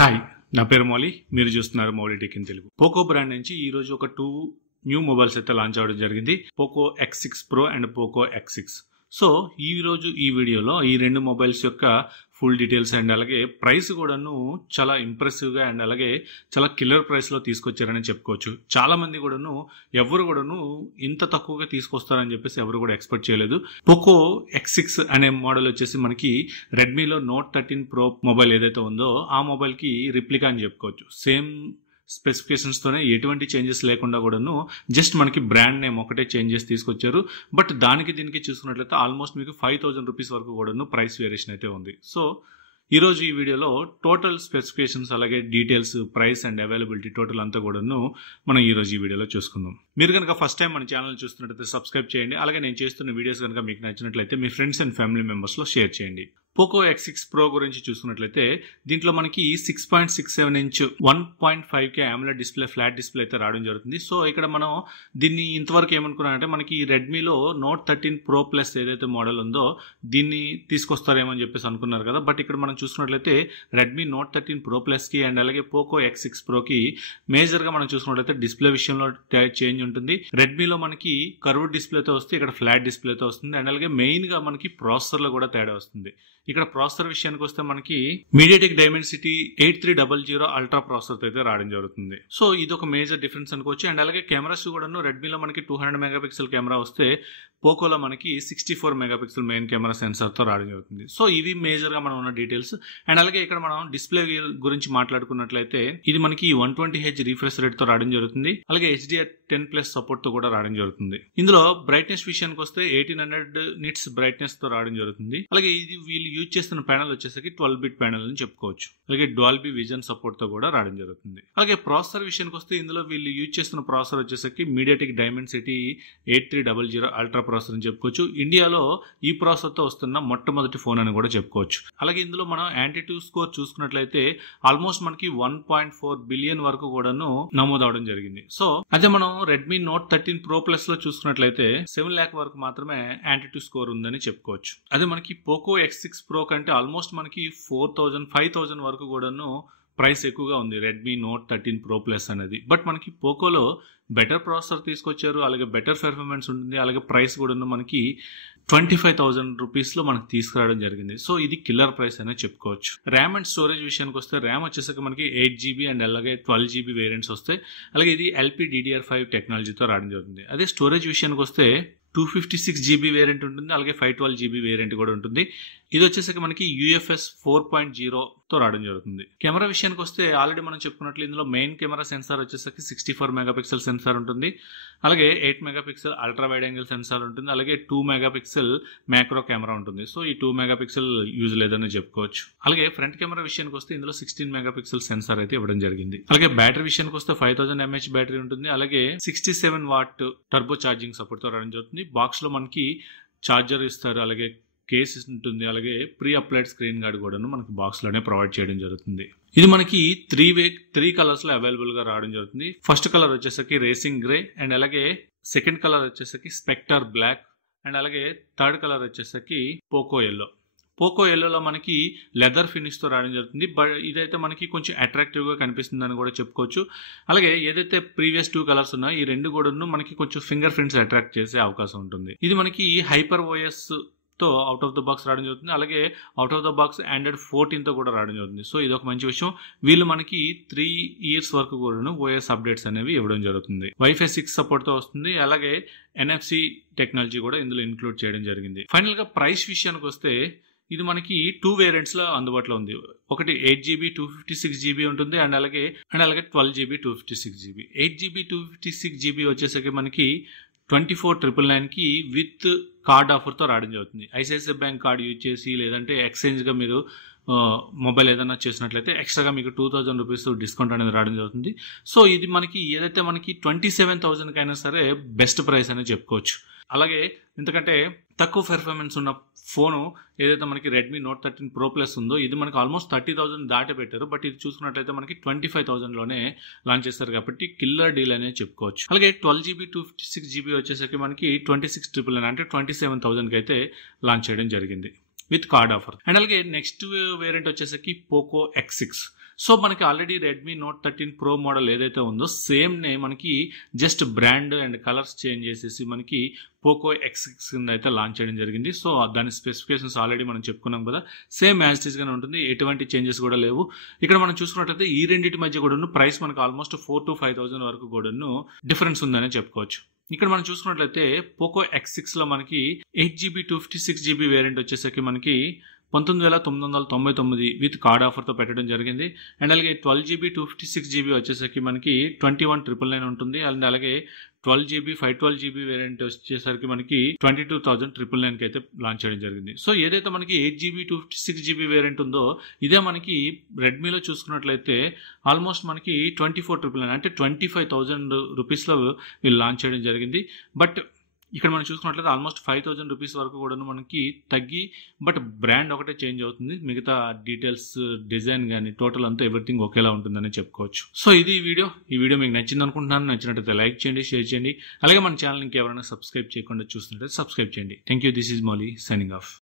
Hi, నా పేరు మౌలి. మీరు చూస్తున్నారు Mouli tech in Telugu. Poco brand నుంచి ఈ రోజు ఒక 2 న్యూ మొబైల్స్ అయితే లాంచ్ అవ్వడం జరిగింది. Poco X6 Pro and Poco X6. So ఈ రోజు ఈ వీడియోలో ఈ రెండు మొబైల్స్ యొక్క ఫుల్ డీటెయిల్స్ అండ్ అలాగే ప్రైస్ కూడాను చాలా ఇంప్రెసివ్ గా అండ్ అలాగే చాలా కిల్లర్ ప్రైస్ లో తీసుకొచ్చారని చెప్పుకోవచ్చు. చాలా మంది కూడాను ఎవరు కూడాను ఇంత తక్కువగా తీసుకొస్తారని చెప్పేసి ఎవరు కూడా ఎక్స్పెక్ట్ చేయలేదు. పోకో X6 అనే మోడల్ వచ్చేసి మనకి రెడ్మీలో Note 13 Pro మొబైల్ ఏదైతే ఉందో ఆ మొబైల్ కి రిప్లికా అని చెప్పుకోవచ్చు. సేమ్ స్పెసిఫికేషన్స్ తోనే ఎటువంటి చేంజెస్ లేకుండా కూడాను జస్ట్ మనకి బ్రాండ్ నేమ్ ఒకటే చేంజెస్ తీసుకొచ్చారు. బట్ దానికి దీనికి చూసుకున్నట్లయితే ఆల్మోస్ట్ మీకు 5,000 రూపీస్ వరకు కూడాను ప్రైస్ వేరియేషన్ అయితే ఉంది. సో ఈ రోజు ఈ వీడియోలో టోటల్ స్పెసిఫికేషన్స్ అలాగే details, price and availability total అంతా కూడాను మనం ఈ రోజు ఈ వీడియోలో చూసుకుందాం. మీరు కనుక ఫస్ట్ టైం మన ఛానల్ చూస్తున్నట్లయితే సబ్స్క్రైబ్ చేయండి. అలాగే నేను చేస్తున్న వీడియోస్ కనుక మీకు నచ్చినట్లయితే మీ ఫ్రెండ్స్ అండ్ ఫ్యామిలీ మెంబర్స్ లో షేర్ చేయండి. పోకో X6 Pro గురించి చూసుకున్నట్లయితే దీంట్లో మనకి 6.67 inch 1.5K AMOLED display, flat display అయితే రావడం జరుగుతుంది. సో ఇక్కడ మనం దీన్ని ఇంతవరకు ఏమనుకున్నామంటే మనకి రెడ్మీలో Note 13 Pro Plus ఏదైతే మోడల్ ఉందో దీన్ని తీసుకొస్తారేమో అని చెప్పేసి అనుకున్నారు కదా. బట్ ఇక్కడ మనం చూసుకున్నట్లయితే రెడ్మీ Note 13 Pro Plus కి అండ్ అలాగే పోకో X6 Pro కి మేజర్ గా మనం చూసుకున్నట్లయితే డిస్ప్లే విషయంలో చేంజ్ ఉంటుంది. రెడ్మీలో మనకి కర్వ్డ్ డిస్ప్లేతో వస్తే ఇక్కడ ఫ్లాట్ డిస్ప్లేతో వస్తుంది. అండ్ అలాగే మెయిన్ గా మనకి ప్రాసెసర్ లో కూడా తేడా వస్తుంది. ఇక్కడ ప్రాసెసర్ విషయానికి వస్తే మనకి మీడియాటెక్ డైమెన్సిటీ 8300 అల్ట్రా ప్రాసెసర్ అయితే రావడం జరుగుతుంది. సో ఇది ఒక మేజర్ డిఫరెన్స్ అనుకోవచ్చు. అండ్ అలాగే కెమెరాస్ కూడాను రెడ్మీలో మనకి 200 మెగాపిక్సెల్ కెమెరా వస్తే పోకోలో మనకి 64 మెగాపిక్సెల్ మెయిన్ కెమెరా సెన్సార్ తో రావడం జరుగుతుంది. సో ఇవి మేజర్ గా మనం ఉన్న డీటెయిల్స్. అండ్ అలాగే ఇక్కడ మనం డిస్ప్లే గురించి మాట్లాడుకున్నట్లయితే ఇది మనకి 120Hz రిఫ్రెష్ రేట్ తో రావడం జరుగుతుంది. అలాగే HDR10+ సపోర్ట్ తో కూడా రావడం జరుగుతుంది. ఇందులో బ్రైట్నెస్ విషయానికి వస్తే 1800 నిట్స్ బ్రైట్నెస్ తో రావడం జరుగుతుంది. అలాగే ఇది వీళ్ళు యూజ్ చేస్తున్న ప్యానల్ వచ్చేసరికి 12-bit ప్యానల్ అని చెప్పుకోవచ్చు. అలాగే డాల్బీ విజన్ సపోర్ట్ తో కూడా రావడం జరుగుతుంది. అలాగే ప్రాసెసర్ విషయానికి వస్తే ఇందులో వీళ్ళు యూజ్ చేస్తున్న ప్రాసెసర్ వచ్చేసరికి మీడియాటెక్ డైమెన్సిటీ 8300 అల్ట్రా ప్రాసెసర్ అని చెప్పుకోవచ్చు. ఇండియాలో ఈ ప్రాసెసర్ తో వస్తున్న మొట్టమొదటి ఫోన్ అని కూడా చెప్పుకోవచ్చు. అలాగే ఇందులో మనం యాంటిట్యూడ్ స్కోర్ చూసుకున్నట్లయితే ఆల్మోస్ట్ మనకి 1.4 బిలియన్ వరకు కూడాను నమోదవడం జరిగింది. సో అదే మనం రెడ్మీ Note 13 Pro Plus లో చూసుకున్నట్లయితే 7 lakh వరకు మాత్రమే యాంటిట్యూడ్ స్కోర్ ఉందని చెప్పుకోవచ్చు. అదే మనకి పోకో X6 Pro కంటే ఆల్మోస్ట్ మనకి 5,000 వరకు కూడాను ప్రైస్ ఎక్కువగా ఉంది రెడ్మీ Note 13 Pro Plus అనేది. బట్ మనకి పోకోలో బెటర్ ప్రాసెసర్ తీసుకొచ్చారు, అలాగే బెటర్ పెర్ఫార్మెన్స్ ఉంటుంది, అలాగే ప్రైస్ కూడా మనకి 25,000 రూపీస్ లో మనకి తీసుకురావడం జరిగింది. సో ఇది కిల్లర్ ప్రైస్ అనే చెప్పుకోవచ్చు. ర్యామ్ అండ్ స్టోరేజ్ విషయానికి వస్తే ర్యామ్ వచ్చేసరికి మనకి 8GB అండ్ అలాగే 12GB వేరియంట్స్ వస్తాయి. అలాగే ఇది LPDDR5 టెక్నాలజీతో రావడం జరుగుతుంది. అదే స్టోరేజ్ విషయానికి వస్తే 256GB వేరియంట్ ఉంటుంది, అలాగే 512GB వేరియంట్ కూడా ఉంటుంది. ఇది వచ్చేసరికి మనకి UFS 4.0 తో రావడం జరుగుతుంది. కెమెరా విషయానికి వస్తే ఆల్రెడీ మనం చెప్పుకున్నట్లు ఇందులో మెయిన్ కెమెరా సెన్సార్ వచ్చేసరికి 64 మెగాపిక్సెల్ సెన్సార్ ఉంటుంది. అలాగే 8 megapixel ultra wide angle censor ఉంటుంది. అలాగే 2 మెగాపిక్సెల్ మ్యాక్రో కెమెరా ఉంటుంది. సో ఈ 2 మెగాపిక్సెల్ యూజ్ లేదని చెప్పుకోవచ్చు. అలాగే ఫ్రంట్ కెమెరా విషయానికి వస్తే ఇందులో 16 మెగాపిక్సెల్ సెన్సార్ అయితే ఇవ్వడం జరిగింది. అలాగే బ్యాటరీ విషయానికి వస్తే 5000 mAh బ్యాటరీ ఉంటుంది. అలాగే 67 వాట్ టర్బో ఛార్జింగ్ సపోర్ట్ తో రావడం జరుగుతుంది. బాక్స్ లో మనకి ఛార్జర్ ఇస్తారు, అలాగే కేస్ ఉంటుంది, అలాగే ప్రీ అప్లైడ్ స్క్రీన్ గార్డ్ కూడా మనకి బాక్స్ లోనే ప్రొవైడ్ చేయడం జరుగుతుంది. ఇది మనకి 3 కలర్స్ లో అవైలబుల్ గా రావడం జరుగుతుంది. ఫస్ట్ కలర్ వచ్చేసరికి రేసింగ్ గ్రే అండ్ అలాగే సెకండ్ కలర్ వచ్చేసరికి స్పెక్టర్ బ్లాక్ అండ్ అలాగే థర్డ్ కలర్ వచ్చేసరికి పోకో ఎల్లో. పోకో ఎల్లోలో మనకి లెదర్ ఫినిష్ తో రావడం జరుగుతుంది. బట్ ఇదైతే మనకి కొంచెం అట్రాక్టివ్ గా కనిపిస్తుంది అని కూడా చెప్పుకోవచ్చు. అలాగే ఏదైతే ప్రీవియస్ 2 కలర్స్ ఉన్నాయో ఈ రెండు కూడా మనకి కొంచెం ఫింగర్ ప్రింట్స్ అట్రాక్ట్ చేసే అవకాశం ఉంటుంది. ఇది మనకి హైపర్ ఓఎస్ తో అవుట్ ఆఫ్ ద బాక్స్ రావడం జరుగుతుంది. అలాగే out of the box Android 14 తో కూడా రావడం జరుగుతుంది. సో ఇది ఒక మంచి విషయం. వీళ్ళు మనకి 3 years వరకు కూడా ఓఎస్ అప్డేట్స్ అనేవి ఇవ్వడం జరుగుతుంది. Wi-Fi 6 సపోర్ట్ తో వస్తుంది. అలాగే NFC టెక్నాలజీ కూడా ఇందులో ఇంక్లూడ్ చేయడం జరిగింది. ఫైనల్ గా ప్రైస్ విషయానికి వస్తే ఇది మనకి 2 వేరియంట్స్ లో అందుబాటులో ఉంది. ఒకటి 8GB 256GB ఉంటుంది అండ్ అలాగే 12GB 256GB. 8GB 256GB వచ్చేసరికి మనకి 24,999 కి విత్ కార్డ్ ఆఫర్ తో రావడం జరుగుతుంది. ఐసిఐసిఐ బ్యాంక్ కార్డ్ యూజ్ చేసి లేదంటే ఎక్స్చేంజ్ గా మీరు మొబైల్ ఏదైనా చేసినట్లయితే ఎక్స్ట్రాగా మీకు 2,000 రూపీస్ డిస్కౌంట్ అనేది రావడం జరుగుతుంది. సో ఇది మనకి ఏదైతే మనకి 27,000 కైనా సరే బెస్ట్ ప్రైస్ అని చెప్పుకోవచ్చు. అలాగే ఎందుకంటే తక్కువ పెర్ఫార్మెన్స్ ఉన్న ఫోను ఏదైతే మనకి రెడ్మీ Note 13 Pro Plus ఉందో ఇది మనకి ఆల్మోస్ట్ 30,000 దాటే పెట్టారు. బట్ ఇది చూసుకున్నట్లయితే మనకి 25,000 లోనే లాంచ్ చేస్తారు కాబట్టి కిల్లర్ డీల్ అనేది చెప్పుకోవచ్చు. అలాగే 12GB 256GB వచ్చేసరికి మనకి 26,999 అంటే 27,000 కి అయితే లాంచ్ చేయడం జరిగింది విత్ కార్డ్ ఆఫర్. అండ్ అలాగే నెక్స్ట్ వేరియంట్ వచ్చేసరికి పోకో X6. సో మనకి already Redmi note 13 pro model ఏదైతే ఉందో సేమ్ నే మనకి just brand and colours change చేసేసి మనకి పోకో X6 కింద అయితే లాంచ్ చేయడం జరిగింది. సో దాని స్పెసిఫికేషన్స్ ఆల్రెడీ మనం చెప్పుకున్నాం కదా, సేమ్ యాజ్ ఇట్ ఈస్ గానే ఉంటుంది, ఎటువంటి చేంజెస్ కూడా లేవు. ఇక్కడ మనం చూసుకున్నట్లయితే ఈ రెండింటి మధ్య కూడా ప్రైస్ మనకు ఆల్మోస్ట్ 4,000 to 5,000 వరకు కూడా డిఫరెన్స్ ఉందనే చెప్పుకోవచ్చు. ఇక్కడ మనం చూసుకున్నట్లయితే పోకో X6 లో మనకి 8GB 256GB వేరియంట్ వచ్చేసరికి మనకి 19,999 విత్ కార్డ్ ఆఫర్తో పెట్టడం జరిగింది. అండ్ అలాగే 12GB 256GB వచ్చేసరికి మనకి 21,999 ఉంటుంది. అండ్ అలాగే 12GB 512GB వేరియంట్ వచ్చేసరికి మనకి 22,999కి అయితే లాంచ్ చేయడం జరిగింది. సో ఏదైతే మనకి 8GB 256GB వేరియంట్ ఉందో ఇదే మనకి రెడ్మీలో చూసుకున్నట్లయితే ఆల్మోస్ట్ మనకి 24,999 అంటే 25,000 రూపీస్లో వీళ్ళు లాంచ్ చేయడం జరిగింది. బట్ ఇక్కడ మనం చూసుకున్నట్లయితే ఆల్మోస్ట్ 5,000 రూపీస్ వరకు కూడా మనకి తగ్గి, బట్ బ్రాండ్ ఒకటే చేంజ్ అవుతుంది, మిగతా డీటెయిల్స్ డిజైన్ కానీ టోటల్ అంతా ఎవ్రీథింగ్ ఒకేలా ఉంటుందని చెప్పుకోవచ్చు. సో ఇది ఈ వీడియో మీకు నచ్చింది అనుకుంటున్నాను. నచ్చినట్లయితే లైక్ చేయండి, షేర్ చేయండి. అలాగే మన ఛానల్ ఇంకెవరైనా సబ్స్క్రైబ్ చేయకుండా చూస్తున్నట్లయితే సబ్స్క్రైబ్ చేయండి. Thank you. This is Mouli signing off.